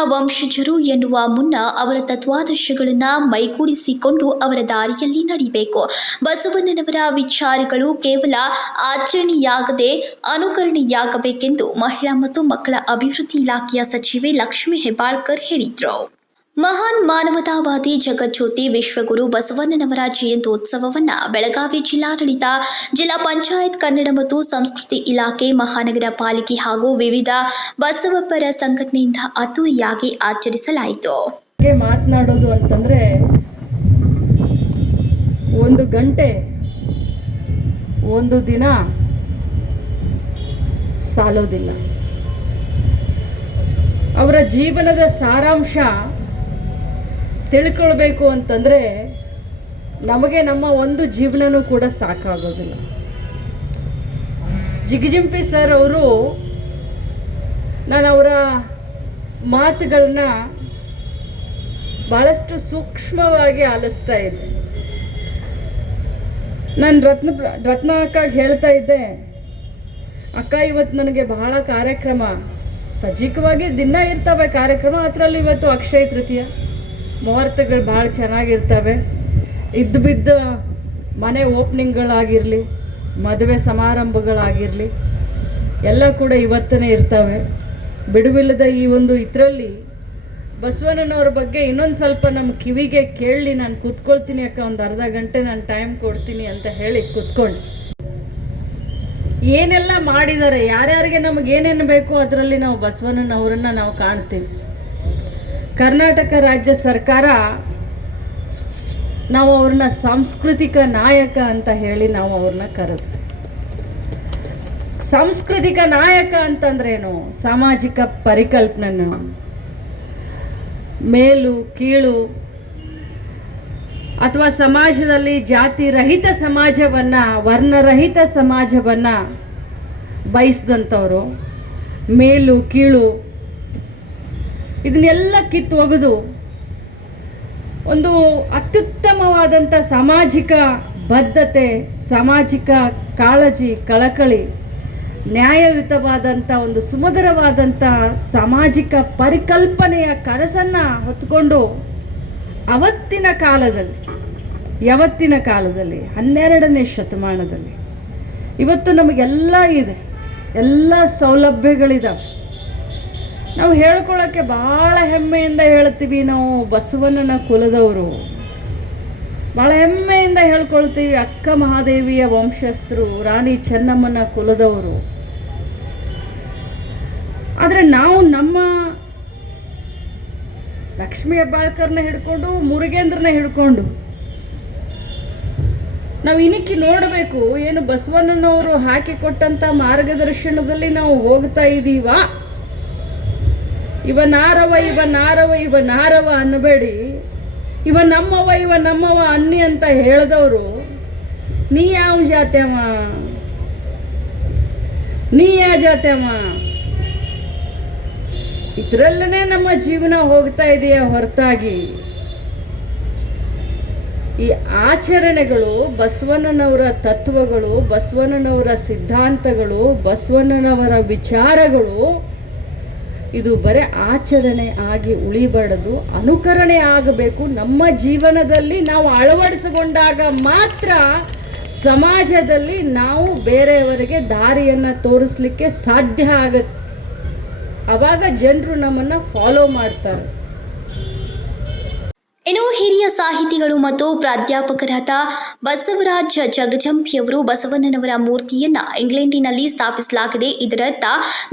ವಂಶಜರು ಎನ್ನುವ ಮುನ್ನ ಅವರ ತತ್ವಾದರ್ಶಗಳನ್ನು ಮೈಗೂಡಿಸಿಕೊಂಡು ಅವರ ದಾರಿಯಲ್ಲಿ ನಡಿಬೇಕು. ಬಸವಣ್ಣನವರ ವಿಚಾರಗಳು ಕೇವಲ ಆಚರಣೆಯಾಗದೆ ಅನುಕರಣೆಯಾಗಬೇಕೆಂದು ಮಹಿಳಾ ಮತ್ತು ಮಕ್ಕಳ ಅಭಿವೃದ್ಧಿ ಇಲಾಖೆಯ ಸಚಿವೆ ಲಕ್ಷ್ಮೀ ಹೆಬ್ಬಾಳ್ಕರ್ ಹೇಳಿದರು. ಮಹಾನ್ ಮಾನವತಾವಾದಿ ಜಗಜ್ಯೋತಿ ವಿಶ್ವಗುರು ಬಸವಣ್ಣನವರ ಜಯಂತ್ಯೋತ್ಸವವನ್ನು ಬೆಳಗಾವಿ ಜಿಲ್ಲಾಡಳಿತ, ಜಿಲ್ಲಾ ಪಂಚಾಯತ್ ಕನ್ನಡ ಮತ್ತು ಸಂಸ್ಕೃತಿ ಇಲಾಖೆ, ಮಹಾನಗರ ಪಾಲಿಕೆ ಹಾಗೂ ವಿವಿಧ ಬಸವಪರ ಸಂಘಟನೆಯಿಂದ ಅದ್ದೂರಿಯಾಗಿ ಆಚರಿಸಲಾಯಿತು. ಮಾತನಾಡೋದು ಅಂತಂದರೆ, ಒಂದು ಗಂಟೆ, ಒಂದು ದಿನ ಸಾಲೋದಿಲ್ಲ. ಅವರ ಜೀವನದ ಸಾರಾಂಶ ತಿಳ್ಕೊಳ್ಬೇಕು ಅಂತಂದರೆ ನಮಗೆ ನಮ್ಮ ಒಂದು ಜೀವನನೂ ಕೂಡ ಸಾಕಾಗೋದಿಲ್ಲ. ಜಿಗಜಿಂಪಿ ಸರ್ ಅವರು ನಾನು ಅವರ ಮಾತುಗಳನ್ನ ಭಾಳಷ್ಟು ಸೂಕ್ಷ್ಮವಾಗಿ ಆಲಿಸ್ತಾ ಇದ್ದೆ. ನಾನು ರತ್ನ ರತ್ನ ಅಕ್ಕ ಹೇಳ್ತಾ ಇದ್ದೆ, ಅಕ್ಕ ಇವತ್ತು ನನಗೆ ಬಹಳ ಕಾರ್ಯಕ್ರಮ. ಸಜ್ಜಿಕವಾಗಿ ದಿನ ಇರ್ತವೆ ಕಾರ್ಯಕ್ರಮ, ಅದರಲ್ಲಿ ಇವತ್ತು ಅಕ್ಷಯ ತೃತೀಯ. ಮುಹೂರ್ತಗಳು ಭಾಳ ಚೆನ್ನಾಗಿರ್ತವೆ. ಇದ್ದು ಬಿದ್ದ ಮನೆ ಓಪ್ನಿಂಗ್ಗಳಾಗಿರಲಿ, ಮದುವೆ ಸಮಾರಂಭಗಳಾಗಿರಲಿ, ಎಲ್ಲ ಕೂಡ ಇವತ್ತನೇ ಇರ್ತವೆ. ಬಿಡುವಿಲ್ಲದ ಈ ಒಂದು ಇದರಲ್ಲಿ ಬಸವಣ್ಣನವ್ರ ಬಗ್ಗೆ ಇನ್ನೊಂದು ಸ್ವಲ್ಪ ನಮ್ಮ ಕಿವಿಗೆ ಕೇಳಲಿ, ನಾನು ಕೂತ್ಕೊಳ್ತೀನಿ ಅಕ್ಕ, ಒಂದು ಅರ್ಧ ಗಂಟೆ ನಾನು ಟೈಮ್ ಕೊಡ್ತೀನಿ ಅಂತ ಹೇಳಿ ಕೂತ್ಕೊಂಡು. ಏನೆಲ್ಲ ಮಾಡಿದ್ದಾರೆ ಯಾರ್ಯಾರಿಗೆ ನಮಗೆ ಏನೇನು ಬೇಕು ಅದರಲ್ಲಿ ನಾವು ಬಸವಣ್ಣನವರನ್ನ ನಾವು ಕಾಣ್ತೀವಿ. ಕರ್ನಾಟಕ ರಾಜ್ಯ ಸರ್ಕಾರ ನಾವು ಅವ್ರನ್ನ ಸಾಂಸ್ಕೃತಿಕ ನಾಯಕ ಅಂತ ಹೇಳಿ ನಾವು ಅವ್ರನ್ನ ಕರೆದ್ವಿ ಸಾಂಸ್ಕೃತಿಕ ನಾಯಕ ಅಂತಂದ್ರೇನು? ಸಾಮಾಜಿಕ ಪರಿಕಲ್ಪನೆನು. ಮೇಲು, ಕೀಳು, ಅಥವಾ ಸಮಾಜದಲ್ಲಿ ಜಾತಿ ರಹಿತ ಸಮಾಜವನ್ನು, ವರ್ಣರಹಿತ ಸಮಾಜವನ್ನು ಬಯಸಿದಂಥವ್ರು. ಮೇಲು, ಕೀಳು ಇದನ್ನೆಲ್ಲ ಕಿತ್ತು ಒಗೆದು ಒಂದು ಅತ್ಯುತ್ತಮವಾದಂಥ ಸಾಮಾಜಿಕ ಬದ್ಧತೆ, ಸಾಮಾಜಿಕ ಕಾಳಜಿ, ಕಳಕಳಿ ನ್ಯಾಯಯುತವಾದಂಥ ಒಂದು ಸುಮಧುರವಾದಂಥ ಸಾಮಾಜಿಕ ಪರಿಕಲ್ಪನೆಯ ಕನಸನ್ನು ಹೊತ್ತುಕೊಂಡು ಅವತ್ತಿನ ಕಾಲದಲ್ಲಿ, ಯಾವತ್ತಿನ ಕಾಲದಲ್ಲಿ? ಹನ್ನೆರಡನೇ ಶತಮಾನದಲ್ಲಿ. ಇವತ್ತು ನಮಗೆಲ್ಲ ಇದೆ. ಎಲ್ಲ ಸೌಲಭ್ಯಗಳಿದಾವೆ. ನಾವು ಹೇಳ್ಕೊಳ್ಳೋಕ್ಕೆ ಭಾಳ ಹೆಮ್ಮೆಯಿಂದ ಹೇಳ್ತೀವಿ ನಾವು ಬಸವಣ್ಣನ ಕುಲದವರು. ಭಾಳ ಹೆಮ್ಮೆಯಿಂದ ಹೇಳ್ಕೊಳ್ತೀವಿ ಅಕ್ಕ ಮಹಾದೇವಿಯ ವಂಶಸ್ಥರು, ರಾಣಿ ಚೆನ್ನಮ್ಮನ ಕುಲದವರು. ಆದರೆ ನಾವು ನಮ್ಮ ಲಕ್ಷ್ಮೀ ಹೆಬ್ಬಾಳ್ಕರ್ನ ಹಿಡ್ಕೊಂಡು ಮುರುಗೇಂದ್ರನ ಹಿಡ್ಕೊಂಡು ನಾವು ಇನಿಕ್ಕಿ ನೋಡಬೇಕು ಏನು ಬಸವಣ್ಣನವರು ಹಾಕಿಕೊಟ್ಟಂಥ ಮಾರ್ಗದರ್ಶನದಲ್ಲಿ ನಾವು ಹೋಗ್ತಾ ಇದ್ದೀವಾ ಇವ ನಾರವ ಇವ ನಾರವ ಇವ ನಾರವ ಅನ್ನಬೇಡಿ. ಇವ ನಮ್ಮವ ಇವ ನಮ್ಮವ ಅನ್ನಿ ಅಂತ ಹೇಳ್ದವರು, ನೀ ಯಾವ ಜಾತ್ಯವ ನೀ ಯಾವ ಜಾತ್ಯವ ಇದರಲ್ಲೇ ನಮ್ಮ ಜೀವನ ಹೋಗ್ತಾ ಇದೆಯಾ ಹೊರತಾಗಿ? ಈ ಆಚರಣೆಗಳು, ಬಸವಣ್ಣನವರ ತತ್ವಗಳು, ಬಸವಣ್ಣನವರ ಸಿದ್ಧಾಂತಗಳು, ಬಸವಣ್ಣನವರ ವಿಚಾರಗಳು ಇದು ಬರೀ ಆಚರಣೆ ಆಗಿ ಉಳಿಬಾರದು, ಅನುಕರಣೆ ಆಗಬೇಕು. ನಮ್ಮ ಜೀವನದಲ್ಲಿ ನಾವು ಅಳವಡಿಸಿಕೊಂಡಾಗ ಮಾತ್ರ ಸಮಾಜದಲ್ಲಿ ನಾವು ಬೇರೆಯವರಿಗೆ ದಾರಿಯನ್ನು ತೋರಿಸ್ಲಿಕ್ಕೆ ಸಾಧ್ಯ ಆಗತ್ತೆ. ಅವಾಗ ಜನರು ನಮ್ಮನ್ನು ಫಾಲೋ ಮಾಡ್ತಾರೆ. ಇನ್ನು ಹಿರಿಯ ಸಾಹಿತಿಗಳು ಮತ್ತು ಪ್ರಾಧ್ಯಾಪಕರಾದ ಬಸವರಾಜ ಜಗಜಂಪಿಯವರು ಬಸವಣ್ಣನವರ ಮೂರ್ತಿಯನ್ನ ಇಂಗ್ಲೆಂಡಿನಲ್ಲಿ ಸ್ಥಾಪಿಸಲಾಗಿದೆ. ಇದರರ್ಥ,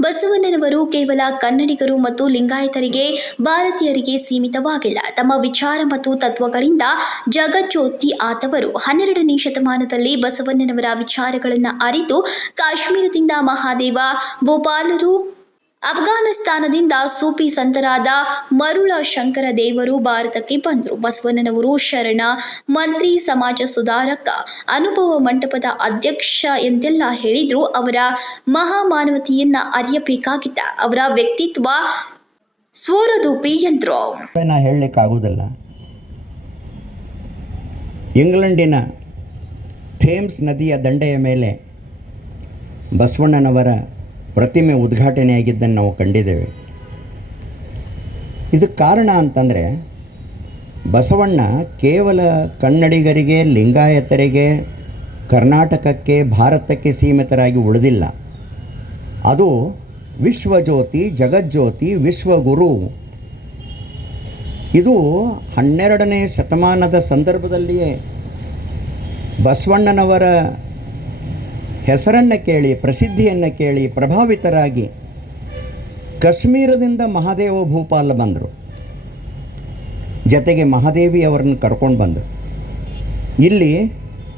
ಬಸವಣ್ಣನವರು ಕೇವಲ ಕನ್ನಡಿಗರು ಮತ್ತು ಲಿಂಗಾಯತರಿಗೆ, ಭಾರತೀಯರಿಗೆ ಸೀಮಿತವಾಗಿಲ್ಲ. ತಮ್ಮ ವಿಚಾರ ಮತ್ತು ತತ್ವಗಳಿಂದ ಜಗಜ್ಯೋತಿ ಆತವರು ಹನ್ನೆರಡನೇ ಶತಮಾನದಲ್ಲಿ ಬಸವಣ್ಣನವರ ವಿಚಾರಗಳನ್ನು ಅರಿತು ಕಾಶ್ಮೀರದಿಂದ ಮಹಾದೇವ ಭೂಪಾಲರು ಅಫ್ಘಾನಿಸ್ತಾನದಿಂದ ಸೂಫಿ ಸಂತರಾದ ಮರುಳ ಶಂಕರ ದೇವರು ಭಾರತಕ್ಕೆ ಬಂದರು. ಬಸವಣ್ಣನವರು ಶರಣ, ಮಂತ್ರಿ, ಸಮಾಜ ಸುಧಾರಕ, ಅನುಭವ ಮಂಟಪದ ಅಧ್ಯಕ್ಷ ಎಂದೆಲ್ಲ ಹೇಳಿದ್ರು. ಅವರ ಮಹಾಮಾನವತೆಯನ್ನ ಅರಿಯಬೇಕಾಗಿದ್ದ. ಅವರ ವ್ಯಕ್ತಿತ್ವ ಸ್ವರದೂಪಿ ಎಂದರು. ಹೇಳಲಿಕ್ಕಾಗೋದಿಲ್ಲ ಇಂಗ್ಲೆಂಡಿನ ಥೇಮ್ಸ್ ನದಿಯ ದಂಡೆಯ ಮೇಲೆ ಬಸವಣ್ಣನವರ ಪ್ರತಿಮೆ ಉದ್ಘಾಟನೆಯಾಗಿದ್ದನ್ನು ನಾವು ಕಂಡಿದ್ದೇವೆ. ಇದಕ್ಕೆ ಕಾರಣ ಅಂತಂದರೆ, ಬಸವಣ್ಣ ಕೇವಲ ಕನ್ನಡಿಗರಿಗೆ, ಲಿಂಗಾಯತರಿಗೆ, ಕರ್ನಾಟಕಕ್ಕೆ, ಭಾರತಕ್ಕೆ ಸೀಮಿತರಾಗಿ ಉಳಿದಿಲ್ಲ. ಅದು ವಿಶ್ವಜ್ಯೋತಿ, ಜಗಜ್ಯೋತಿ, ವಿಶ್ವಗುರು. ಇದು ಹನ್ನೆರಡನೇ ಶತಮಾನದ ಸಂದರ್ಭದಲ್ಲಿಯೇ ಬಸವಣ್ಣನವರ ಹೆಸರನ್ನು ಕೇಳಿ, ಪ್ರಸಿದ್ಧಿಯನ್ನು ಕೇಳಿ, ಪ್ರಭಾವಿತರಾಗಿ ಕಾಶ್ಮೀರದಿಂದ ಮಹಾದೇವ ಭೂಪಾಲ ಬಂದರು. ಜತೆಗೆ ಮಹಾದೇವಿ ಅವರನ್ನು ಕರ್ಕೊಂಡು ಬಂದರು. ಇಲ್ಲಿ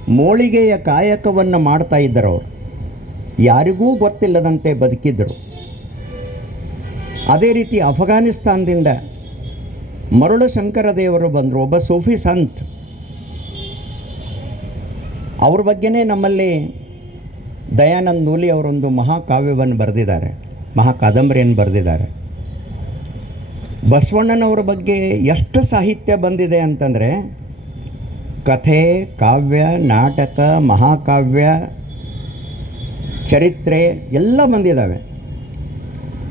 ಮೋಳಿಗೆಯ ಕಾಯಕವನ್ನು ಮಾಡ್ತಾ ಇದ್ದರು ಅವರು. ಯಾರಿಗೂ ಗೊತ್ತಿಲ್ಲದಂತೆ ಬದುಕಿದ್ದರು ಅದೇ ರೀತಿ ಅಫ್ಘಾನಿಸ್ತಾನದಿಂದ ಮರುಳು ಶಂಕರ ದೇವರು ಬಂದರು. ಒಬ್ಬ ಸೂಫಿ ಸಂತ್. ಅವ್ರ ಬಗ್ಗೆನೇ ನಮ್ಮಲ್ಲಿ ದಯಾನಂದ್ ನೂಲಿ ಅವರೊಂದು ಮಹಾಕಾವ್ಯವನ್ನು ಬರೆದಿದ್ದಾರೆ ಮಹಾ ಕಾದಂಬರಿಯನ್ನು ಬರೆದಿದ್ದಾರೆ. ಬಸವಣ್ಣನವರ ಬಗ್ಗೆ ಎಷ್ಟು ಸಾಹಿತ್ಯ ಬಂದಿದೆ ಅಂತಂದರೆ, ಕಥೆ, ಕಾವ್ಯ, ನಾಟಕ, ಮಹಾಕಾವ್ಯ, ಚರಿತ್ರೆ ಎಲ್ಲ ಬಂದಿದ್ದಾವೆ.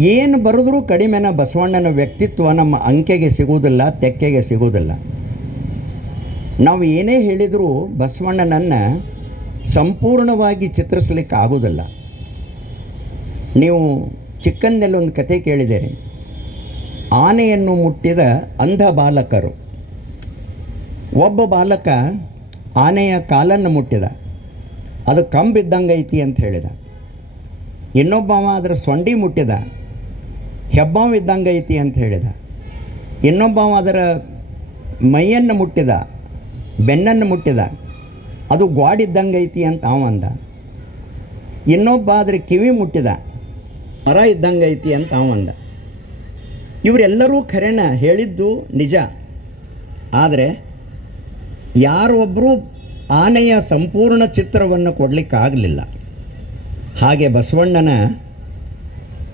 ಏನು ಬರೆದ್ರೂ ಕಡಿಮೆನ ಬಸವಣ್ಣನ ವ್ಯಕ್ತಿತ್ವ ನಮ್ಮ ಅಂಕೆಗೆ ಸಿಗುವುದಿಲ್ಲ, ತೆಕ್ಕೆಗೆ ಸಿಗುವುದಿಲ್ಲ. ನಾವು ಏನೇ ಹೇಳಿದರೂ ಬಸವಣ್ಣನನ್ನು ಸಂಪೂರ್ಣವಾಗಿ ಚಿತ್ರಿಸ್ಲಿಕ್ಕೆ ಆಗೋದಲ್ಲ ನೀವು ಚಿಕ್ಕಂದಲ್ಲಿ ಒಂದು ಕತೆ ಕೇಳಿದ್ದೀರಿ ಆನೆಯನ್ನು ಮುಟ್ಟಿದ ಅಂಧ ಬಾಲಕರು, ಒಬ್ಬ ಬಾಲಕ ಆನೆಯ ಕಾಲನ್ನು ಮುಟ್ಟಿದ, ಅದು ಕಂಬಿದ್ದಂಗೆ ಐತಿ ಅಂತ ಹೇಳಿದ. ಇನ್ನೊಬ್ಬವ ಅದರ ಸೊಂಡಿ ಮುಟ್ಟಿದ, ಹೆಬ್ಬಾವು ಇದ್ದಂಗೆ ಐತಿ ಅಂತ ಹೇಳಿದ. ಇನ್ನೊಬ್ಬವ ಅದರ ಮೈಯನ್ನು ಮುಟ್ಟಿದ, ಬೆನ್ನನ್ನು ಮುಟ್ಟಿದ. ಅದು ಗ್ವಾಡಿದ್ದಂಗೆ ಐತಿ ಅಂತ ಅವ ಅಂದ. ಇನ್ನೊಬ್ಬ ಆದರೆ ಕಿವಿ ಮುಟ್ಟಿದ. ಮರ ಇದ್ದಂಗೆ ಐತಿ ಅಂತ ಅಂದ. ಇವರೆಲ್ಲರೂ ಖರೇನ ಹೇಳಿದ್ದು ನಿಜ. ಆದರೆ ಯಾರೊಬ್ಬರೂ ಆನೆಯ ಸಂಪೂರ್ಣ ಚಿತ್ರವನ್ನು ಕೊಡಲಿಕ್ಕಾಗಲಿಲ್ಲ. ಹಾಗೆ ಬಸವಣ್ಣನ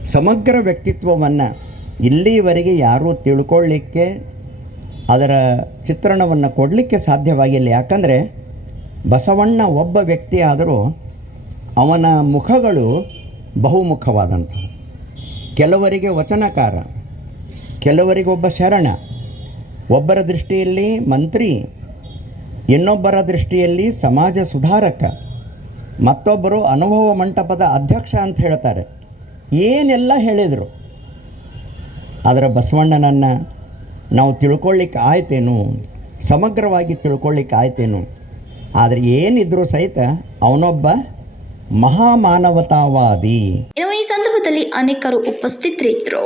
ಸಮಗ್ರ ವ್ಯಕ್ತಿತ್ವವನ್ನು ಇಲ್ಲಿವರೆಗೆ ಯಾರೂ ತಿಳ್ಕೊಳ್ಳಿಕ್ಕೆ ಅದರ ಚಿತ್ರಣವನ್ನು ಕೊಡಲಿಕ್ಕೆ ಸಾಧ್ಯವಾಗಿಲ್ಲ. ಯಾಕಂದರೆ ಬಸವಣ್ಣ ಒಬ್ಬ ವ್ಯಕ್ತಿ ಆದರೂ ಅವನ ಮುಖಗಳು ಬಹುಮುಖವಾದಂಥವು. ಕೆಲವರಿಗೆ ವಚನಕಾರ, ಕೆಲವರಿಗೆ ಒಬ್ಬ ಶರಣ, ಒಬ್ಬರ ದೃಷ್ಟಿಯಲ್ಲಿ ಮಂತ್ರಿ, ಇನ್ನೊಬ್ಬರ ದೃಷ್ಟಿಯಲ್ಲಿ ಸಮಾಜ ಸುಧಾರಕ, ಮತ್ತೊಬ್ಬರು ಅನುಭವ ಮಂಟಪದ ಅಧ್ಯಕ್ಷ ಅಂತ ಹೇಳ್ತಾರೆ. ಏನೆಲ್ಲ ಹೇಳಿದರು. ಆದರೆ ಬಸವಣ್ಣನನ್ನು ನಾವು ತಿಳ್ಕೊಳ್ಳಿಕ್ಕೆ ಆಯ್ತೇನು? ಸಮಗ್ರವಾಗಿ ತಿಳ್ಕೊಳ್ಳಿಕ್ಕೆ ಆಯ್ತೇನು? ಆದರೆ ಏನಿದ್ರೂ ಸಹಿತ ಅವನೊಬ್ಬ ಮಹಾಮಾನವತಾವಾದಿ. ಈ ಸಂದರ್ಭದಲ್ಲಿ ಅನೇಕರು ಉಪಸ್ಥಿತರಿದ್ದರು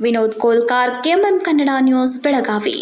ವಿನೋದ್ ಕೋಲ್ಕಾರ್ ಕೆಎಂಎಂ ಕನ್ನಡ ನ್ಯೂಸ್, ಬೆಳಗಾವಿ.